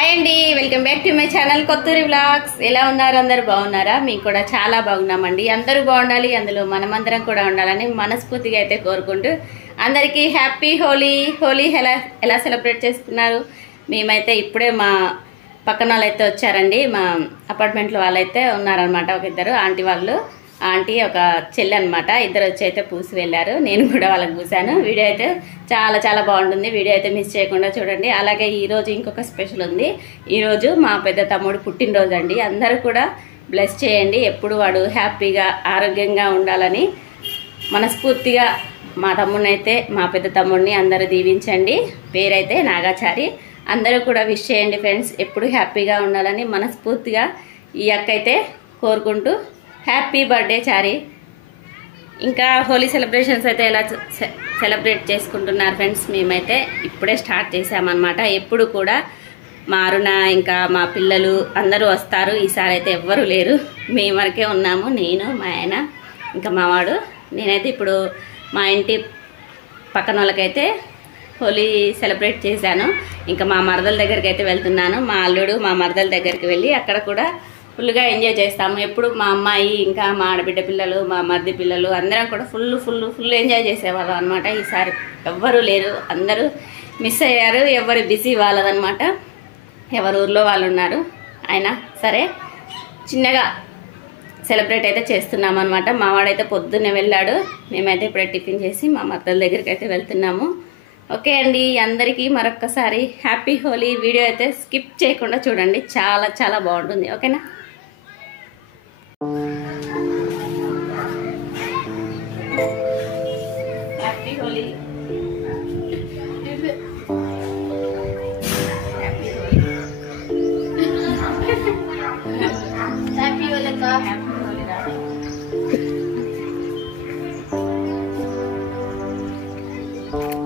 Hi అండి, welcome back to my channel Kothuri vlogs. ఎలా ఉన్నారు? అందరు బాగున్నారా? మేము కూడా చాలా బాగున్నామండి. అందరూ బాగుండాలి, అందులో మనమందరం కూడా ఉండాలని మనస్ఫూర్తిగా అయితే కోరుకుంటూ అందరికీ హ్యాపీ హోలీ. హోలీ ఎలా సెలబ్రేట్ చేసుకున్నారు? మేమైతే ఇప్పుడే మా పక్కన వాళ్ళు అయితే వచ్చారండి. మా అపార్ట్మెంట్లో వాళ్ళైతే ఉన్నారనమాట. ఒక ఇద్దరు ఆంటీ వాళ్ళు, ఆంటీ ఒక చెల్లి అనమాట. ఇద్దరు వచ్చి అయితే పూసి వెళ్ళారు. నేను కూడా వాళ్ళకి పూసాను. వీడియో అయితే చాలా చాలా బాగుంటుంది. వీడియో అయితే మిస్ చేయకుండా చూడండి. అలాగే ఈరోజు ఇంకొక స్పెషల్ ఉంది. ఈరోజు మా పెద్ద తమ్ముడు పుట్టినరోజు అండి. అందరూ కూడా బ్లెస్ చేయండి. ఎప్పుడు వాడు హ్యాపీగా ఆరోగ్యంగా ఉండాలని మనస్ఫూర్తిగా మా తమ్ముడిని అయితే, మా పెద్ద తమ్ముడిని అందరూ దీవించండి. పేరైతే నాగాచారి. అందరూ కూడా విష్ చేయండి ఫ్రెండ్స్. ఎప్పుడు హ్యాపీగా ఉండాలని మనస్ఫూర్తిగా ఈ అక్క అయితే కోరుకుంటూ హ్యాపీ బర్త్డే చారి. ఇంకా హోలీ సెలబ్రేషన్స్ అయితే ఎలా సెలబ్రేట్ చేసుకుంటున్నారు ఫ్రెండ్స్? మేమైతే ఇప్పుడే స్టార్ట్ చేసామన్నమాట. ఎప్పుడు కూడా మా అరుణ ఇంకా మా పిల్లలు అందరూ వస్తారు. ఈసారి అయితే ఎవ్వరూ లేరు, మేము వరకే ఉన్నాము. నేను, మా ఆయన, ఇంకా మావాడు. నేనైతే ఇప్పుడు మా ఇంటి పక్కన వాళ్ళకైతే హోలీ సెలబ్రేట్ చేశాను. ఇంకా మా మరదల దగ్గరికి అయితే వెళ్తున్నాను. మా అల్లుడు మా మరదల దగ్గరికి వెళ్ళి అక్కడ కూడా ఫుల్గా ఎంజాయ్ చేస్తాము. ఎప్పుడు మా అమ్మాయి ఇంకా మా ఆడబిడ్డ పిల్లలు, మా మర్ది పిల్లలు అందరం కూడా ఫుల్ ఎంజాయ్ చేసేవాళ్ళం అనమాట. ఈసారి ఎవ్వరూ లేరు, అందరూ మిస్ అయ్యారు. ఎవరు బిజీ వాళ్ళదనమాట, ఎవరు ఊర్లో వాళ్ళు ఉన్నారు. అయినా సరే చిన్నగా సెలబ్రేట్ అయితే చేస్తున్నాము అనమాట. మావాడైతే పొద్దున్నే వెళ్ళాడు. మేమైతే ఇప్పుడే టిఫిన్ చేసి మా మద్దల దగ్గరికి అయితే వెళ్తున్నాము. ఓకే అండి, అందరికీ మరొక్కసారి హ్యాపీ హోలీ. వీడియో అయితే స్కిప్ చేయకుండా చూడండి, చాలా చాలా బాగుంటుంది. ఓకేనా? హ్యాపీ హోలీ. హ్యాపీ హోలీ కా హ్యాపీ హోలీ రా.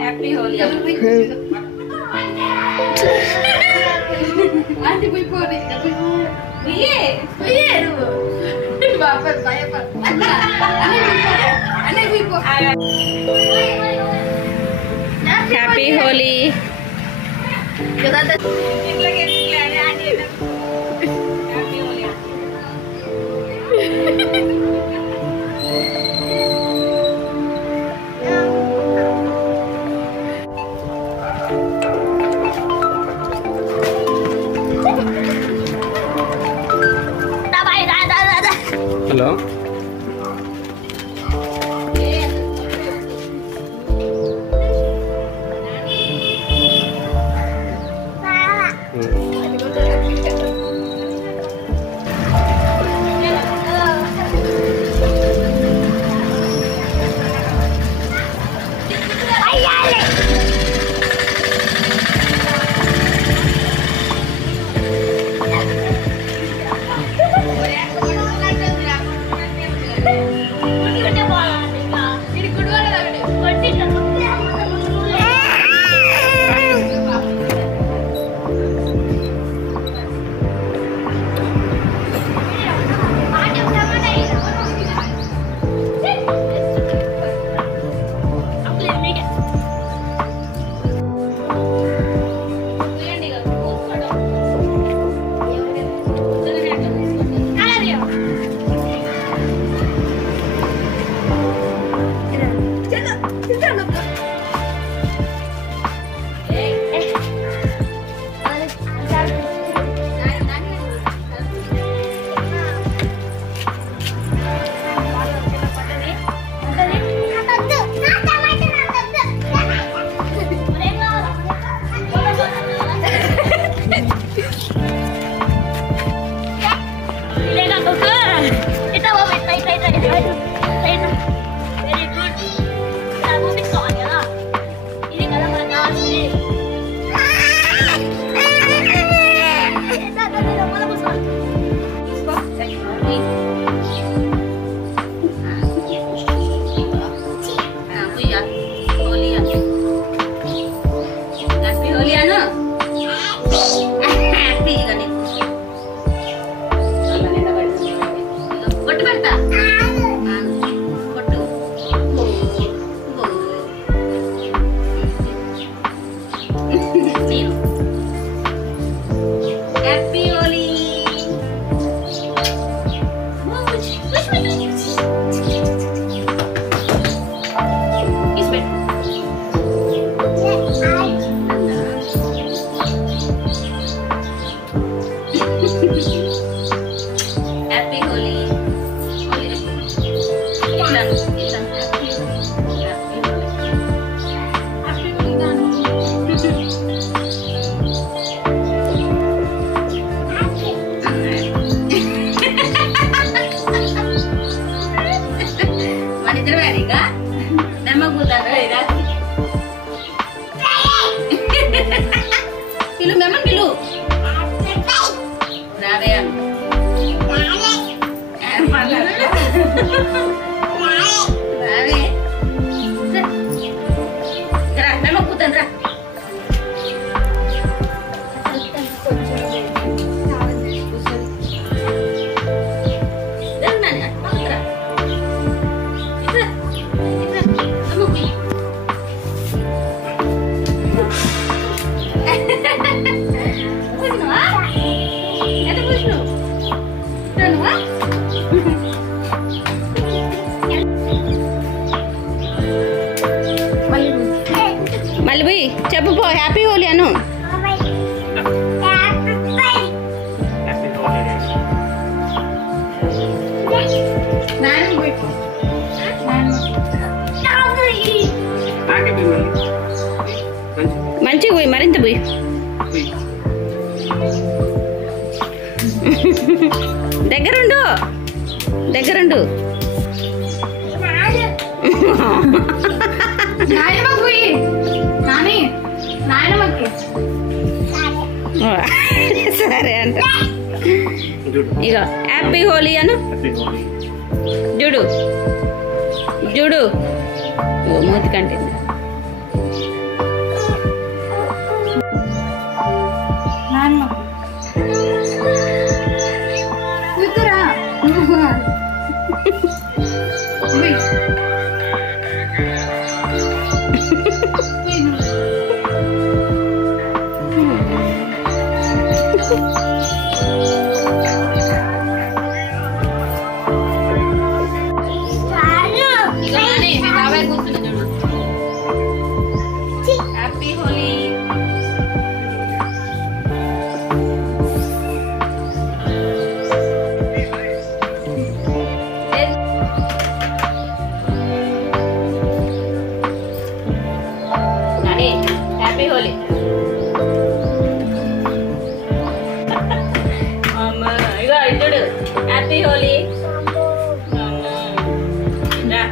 హ్యాపీ హోలీ. ఆంటీ పోయిపోయి హ్యాపీ హోలీ. హలో, రావే రావే రా మేము ఒప్పుతాను రా మళ్ళీ పోయి చెప్పు పో హ్యాపీ హోలీ అను మంచిగా పోయి మరింత పోయి దగ్గరుండు దగ్గరుండు సరే అంట ఇక హ్యాపీ హోలీ అను చూడు చూడు మూతి కంటే హ్యాపీ హోలీ హ్యాపీ హోలీ ఇగో ఇటుడు హ్యాపీ హోలీ రా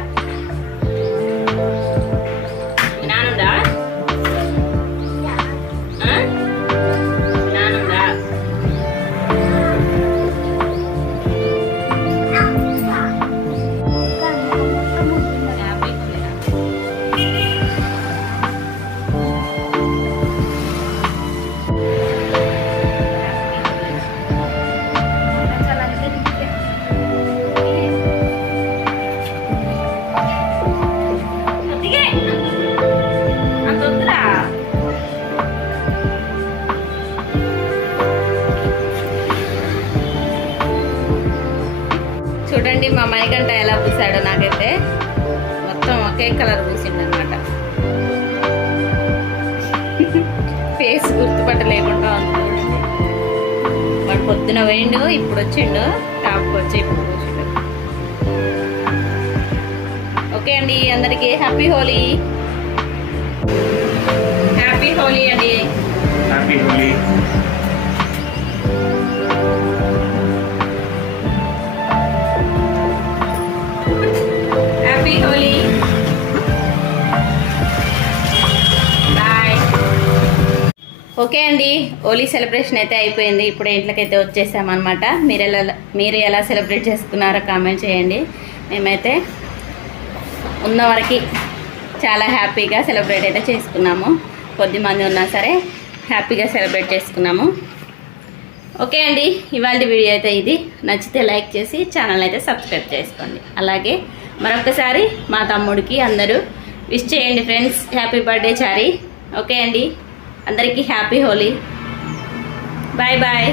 నానుందా నానుందా హ్యాపీ హోలీ చూడండి మా మణికంఠ ఎలా పూసాడో నాకైతే మొత్తం ఒకే కలర్ పూసిండు అనమాట ఫేస్ గుర్తుపట్టలేకుండా ఉంది వాడు పొద్దున వేయండు ఇప్పుడు వచ్చిండు టాప్కి వచ్చి ఇప్పుడు పూసిండు ఓకే అండి అందరికీ హ్యాపీ హోలీ హ్యాపీ హోలీ అండి happy Holi happy Holi bye okay అండి హోలీ సెలబ్రేషన్ అయితే అయిపోయింది ఇప్పుడు ఇంట్లోకైతే వచ్చేసామన్నమాట మీరు ఎలా సెలబ్రేట్ చేసుకున్నారో కామెంట్ చేయండి మేమైతే ఉన్న వరకు చాలా హ్యాపీగా సెలబ్రేట్ అయితే చేసుకున్నాము కొద్దిమంది ఉన్నా సరే హ్యాపీగా సెలబ్రేట్ చేసుకున్నాము ఓకే అండి ఇవాళ వీడియో అయితే ఇది నచ్చితే లైక్ చేసి ఛానల్ అయితే సబ్స్క్రైబ్ చేసుకోండి అలాగే మరొకసారి మా తమ్ముడికి అందరూ విష్ చేయండి ఫ్రెండ్స్ హ్యాపీ బర్త్డే చారీ ఓకే అండి అందరికీ హ్యాపీ హోలీ బాయ్ బాయ్